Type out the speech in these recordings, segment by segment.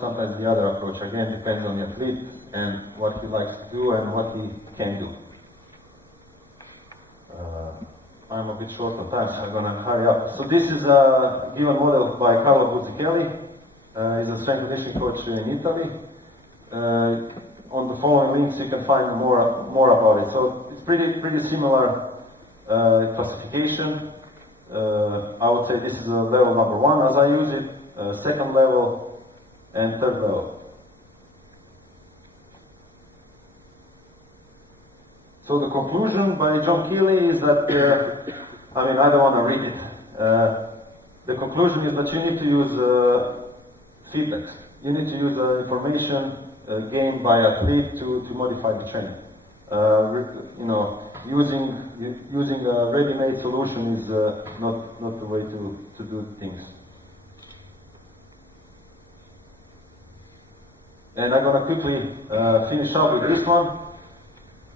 sometimes the other approach. Again, depends on the athlete and what he likes to do and what he can do. I'm a bit short on time, so I'm going to hurry up. So this is a given model by Carlo Buzzichelli. He's a strength conditioning coach in Italy. On the following links you can find more about it. So it's pretty similar classification. I would say this is level number 1 as I use it, second level and third level. So the conclusion by John Keeley is that, I don't want to read it. The conclusion is that you need to use feedbacks. You need to use information gained by athlete to modify the training. Using a ready-made solution is not the way to do things. And I'm going to quickly finish up with this one.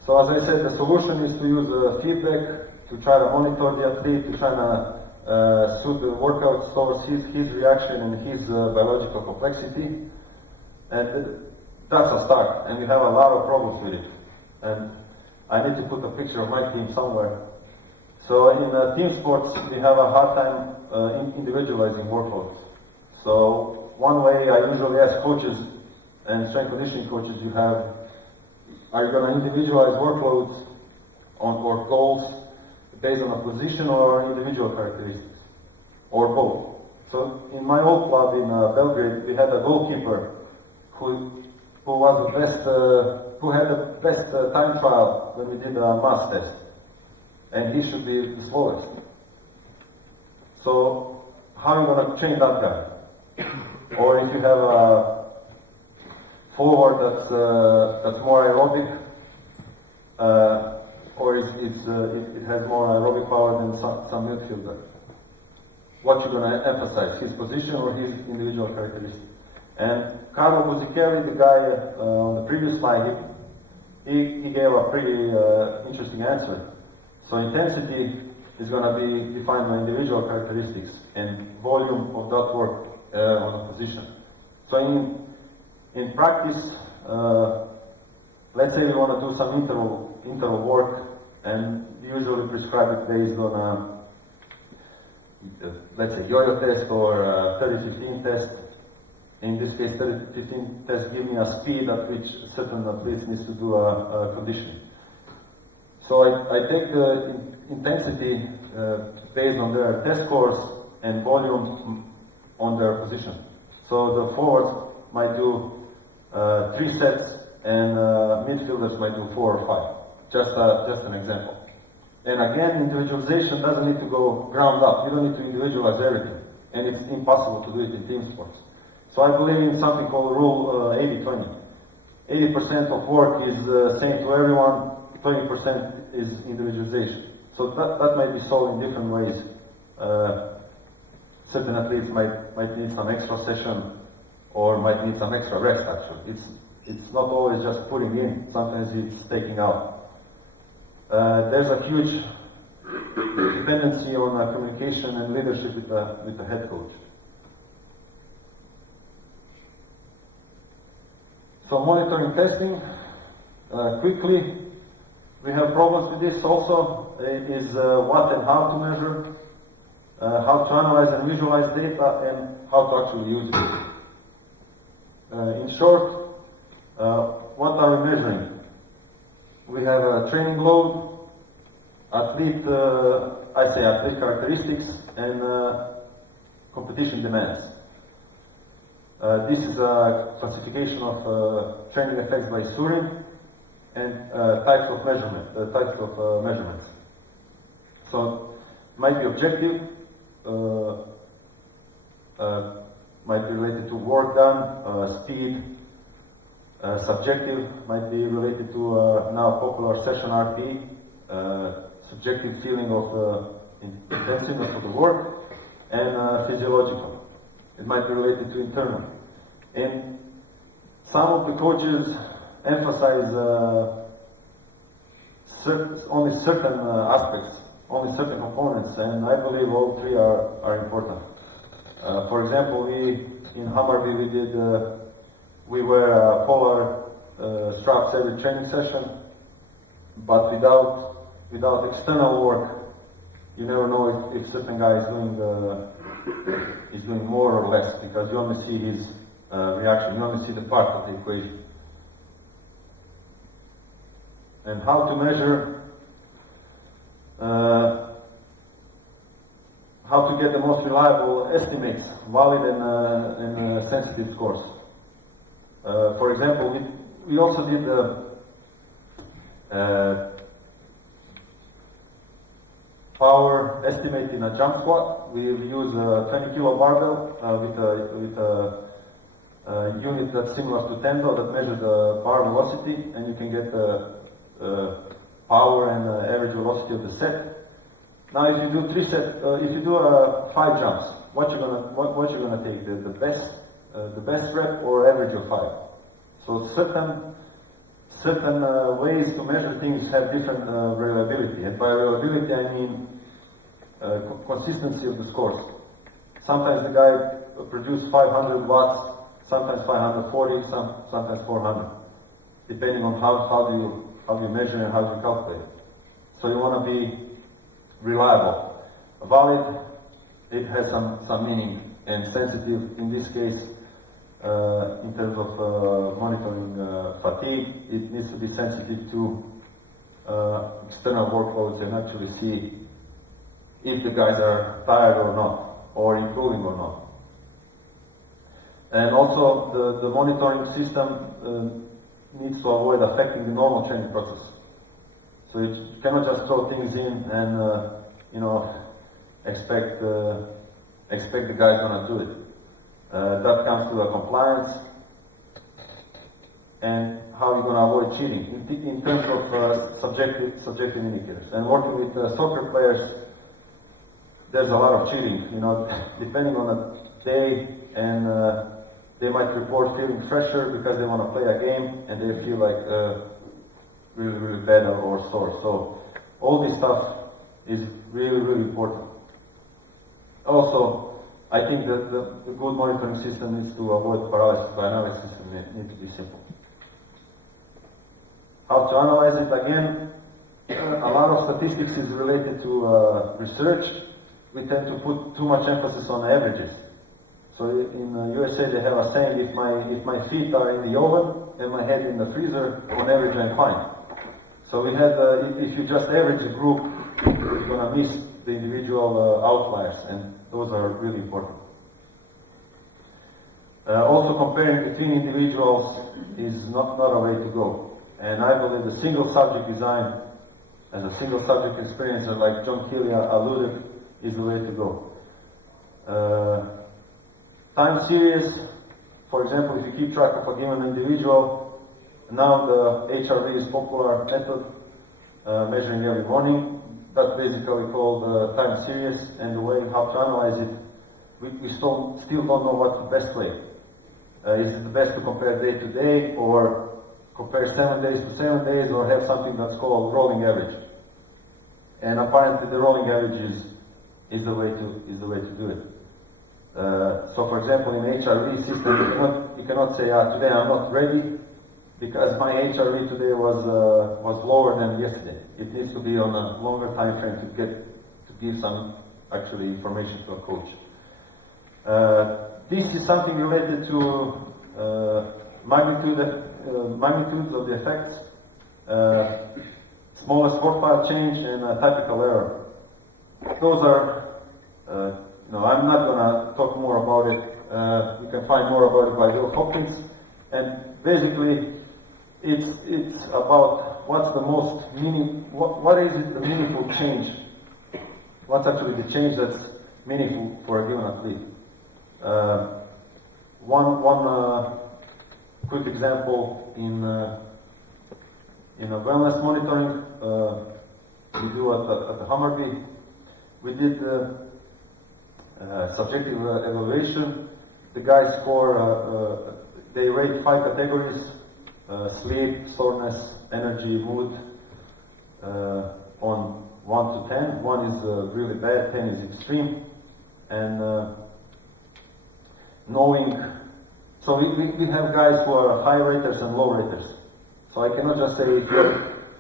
So as I said, the solution is to use feedback to try to monitor the athlete, to try to suit the workouts towards his reaction and his biological complexity. And that's a start, and we have a lot of problems with it. And I need to put a picture of my team somewhere. So in team sports, we have a hard time individualizing workloads. So one way I usually ask coaches and strength conditioning coaches are you going to individualize workloads or goals based on a position or individual characteristics, or both? So in my old club in Belgrade, we had a goalkeeper who was the best, who had the best time trial when we did a mass test, and he should be the slowest. So how are you going to train that guy? Or if you have a forward that's more aerobic, or it has more aerobic power than some midfielder. What you're going to emphasize, his position or his individual characteristics? And Carlo Buzzichelli, the guy on the previous slide, he gave a pretty interesting answer. So intensity is going to be defined by individual characteristics and volume of that work on a position. So in practice, let's say we want to do some interval work, and usually prescribe it based on let's say yo-yo test or 30-15 test. In this case, 30-15 test give me a speed at which certain athletes needs to do a conditioning. So I take the intensity based on their test scores and volume on their position. So the forwards might do 3 sets, and midfielders might do 4 or 5. Just an example. And again, individualization doesn't need to go ground up. You don't need to individualize everything, and it's impossible to do it in team sports. So I believe in something called rule 80-20. 80% of work is same to everyone, 20% is individualization. So that might be solved in different ways. Certain athletes might need some extra session or might need some extra rest actually. It's not always just putting in, sometimes it's taking out. There's a huge dependency on communication and leadership with the head coach. So monitoring testing, quickly, we have problems with this also, is what and how to measure, how to analyze and visualize data, and how to actually use it. In short, what are we measuring? We have a training load, athlete characteristics, and competition demands. This is a classification of training effects by Surin and types of measurements. So it might be objective, might be related to work done, speed. Subjective might be related to now popular session RP, subjective feeling of intensiveness of the work, and physiological. It might be related to internal. And some of the coaches emphasize only certain aspects, only certain components, and I believe all 3 are important. For example, in Hammarby we did We wear polar straps every training session, but without external work, you never know if certain guy is doing more or less, because you only see his reaction, you only see the part of the equation. And how to measure, how to get the most reliable estimates, valid and sensitive scores. For example, we also did power estimate in a jump squat. We use a 20 kilo barbell with a unit that's similar to Tendo that measures the bar velocity, and you can get the power and average velocity of the set. Now, if you do if you do 5 jumps, what you're gonna take? The best rep or average of 5. So certain ways to measure things have different reliability, and by reliability I mean consistency of the scores. Sometimes the guy produces 500 watts, sometimes 540, sometimes 400, depending on how do you measure and how do you calculate. So you want to be reliable. Valid, it has some meaning, and sensitive in this case, in terms of monitoring fatigue, it needs to be sensitive to external workloads and actually see if the guys are tired or not, or improving or not. And also the monitoring system needs to avoid affecting the normal training process. So you cannot just throw things in and expect the guy gonna do it. That comes to the compliance and how you're gonna avoid cheating in terms of subjective indicators. And working with soccer players, there's a lot of cheating. Depending on the day, and they might report feeling fresher because they want to play a game and they feel like really, really bad or sore. So all this stuff is really, really important. Also, I think that the good monitoring system needs to avoid paralysis by analysis and it needs to be simple. How to analyze it? Again, a lot of statistics is related to research. We tend to put too much emphasis on averages. So in USA they have a saying, if my feet are in the oven and my head in the freezer, on average I'm fine. So we had, if you just average a group, you're gonna miss the individual outliers, and those are really important. Also, comparing between individuals is not a way to go. And I believe the single subject design as a single subject experiencer, like John Keely alluded, is the way to go. Time series, for example, if you keep track of a given individual, now the HRV is popular method, measuring every morning. That's basically called time series, and the way how to analyze it, we still don't know what's the best way. Is it the best to compare day to day, or compare 7 days to 7 days, or have something that's called rolling average? And apparently the rolling average is the way to do it. So for example, in HRV system, you cannot say, today I'm not ready because my HRV today was lower than yesterday. It needs to be on a longer time frame to give some actually information to a coach. This is something related to magnitudes of the effects, smallest score file change, and typical error. Those are, I'm not going to talk more about it. You can find more about it by Will Hopkins. And basically, it's about what's the most what is it the meaningful change? What's actually the change that's meaningful for a given athlete? One quick example in a wellness monitoring we do at the Hammarby. We did subjective evaluation. The guys score, they rate 5 categories: sleep, soreness, energy, mood, on 1 to 10. 1 is really bad, 10 is extreme. And knowing So we have guys who are high raters and low raters. So I cannot just say if you're,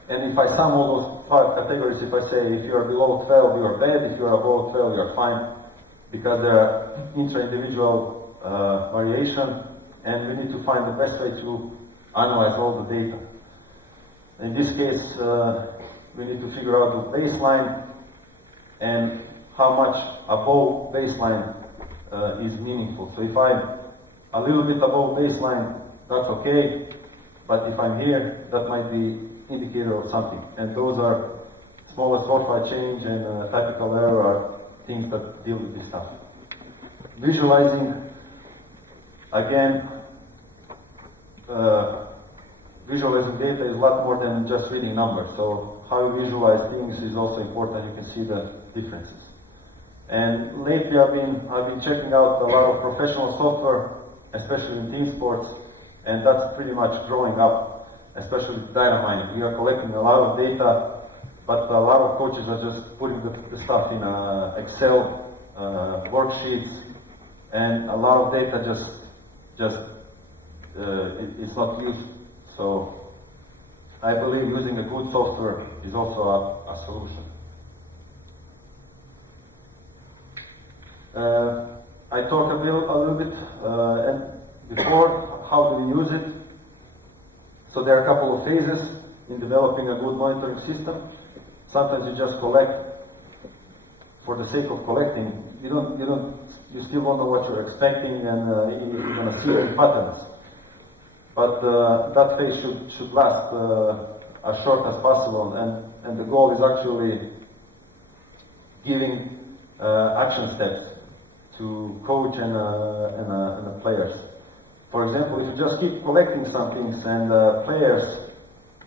and if I sum all those 5 categories, if I say if you are below 12, you are bad, if you are above 12, you are fine, because there are intra-individual variation, and we need to find the best way to analyze all the data. In this case, we need to figure out the baseline and how much above baseline is meaningful. So if I'm a little bit above baseline, that's okay, but if I'm here, that might be indicator of something. And those are smallest worthwhile change and typical error are things that deal with this stuff. Visualizing, again, visualizing data is a lot more than just reading numbers. So how you visualize things is also important. You can see the differences. And lately I've been checking out a lot of professional software, especially in team sports, and that's pretty much growing up, especially with data mining. We are collecting a lot of data, but a lot of coaches are just putting the stuff in Excel worksheets, and a lot of data it's not used. So I believe using a good software is also a solution. I talked a little bit and before how do we use it. So there are a couple of phases in developing a good monitoring system. Sometimes you just collect for the sake of collecting. You still don't know what you're expecting, and you're going to see any patterns. But that phase should last as short as possible, and the goal is actually giving action steps to coach and the players. For example, if you just keep collecting some things and players,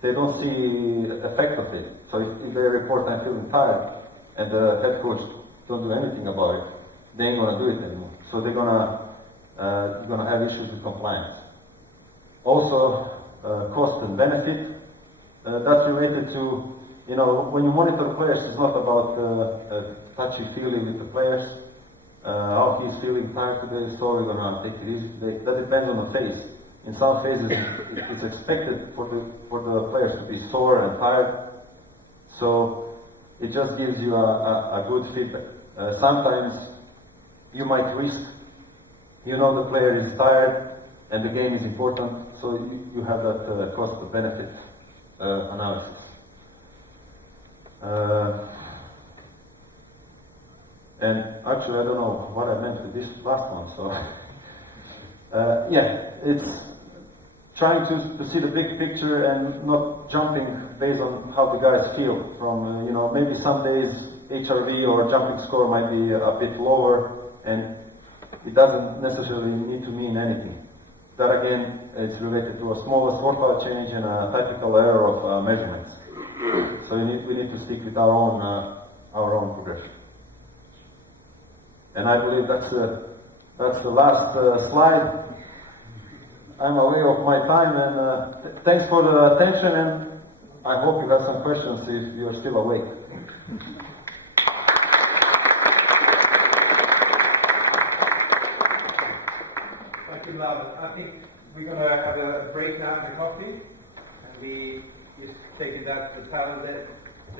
they don't see the effect of it. So if they report, I'm feeling tired, and the head coach don't do anything about it, they ain't gonna do it anymore. So you're gonna have issues with compliance. Also, cost and benefit. That's related to, when you monitor players, it's not about touchy-feely with the players. Oh, he's feeling tired today, so we're gonna take it easy today. That depends on the phase. In some phases, it's expected for the players to be sore and tired. So it just gives you a good feedback. Sometimes you might risk, the player is tired and the game is important, so you have that cost-benefit analysis. And actually, I don't know what I meant with this last one, so it's trying to see the big picture and not jumping based on how the guys feel. From maybe some days HRV or jumping score might be a bit lower, and it doesn't necessarily need to mean anything. That again is related to a smallest worthwhile change and a typical error of measurements. So we need to stick with our own progression. And I believe that's the last slide. I'm away of my time, and thanks for the attention, and I hope you have some questions if you're still awake. Thank you, Vlad. I think we're going to have a break now in the coffee, and we just taking that the panel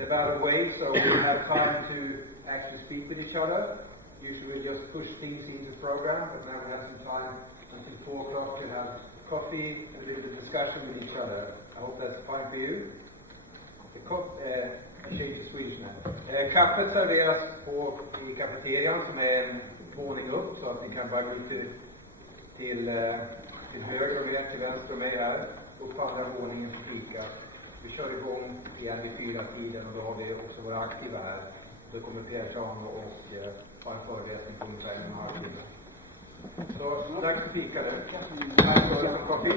about away, so we have time to actually speak with each other. Usually we just push things into the program, but now we have some time until 4 o'clock to have coffee and a little bit of discussion with each other. I hope that's fine for you. Jag change to Swedish now. Kaffe serveras i kafeterian som är en våning upp, så att ni kan bara gå till höger och ner, till vänster och mig här. Och på andra våningen så fika. Vi kör igång igen vid 4-tiden, och då har vi också våra aktiva här. Då kommer Persson och har en föreläsning på ungefär 1,5 timme. Så dags för fika nu. Här får vi en kaffe.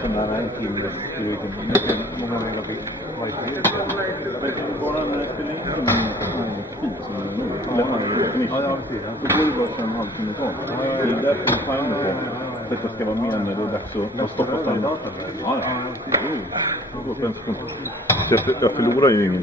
Sen där en timme, många menar vi. Bara när jag spelar in som en speed som är nu. Lämnar jag nisch. Då går det bara att köra en halvtimme kvar. Det är därför jag timer på. För att jag ska vara med när det är dags att stoppa standard. Ja. Det går på en sekund. Jag förlorar ju ingen.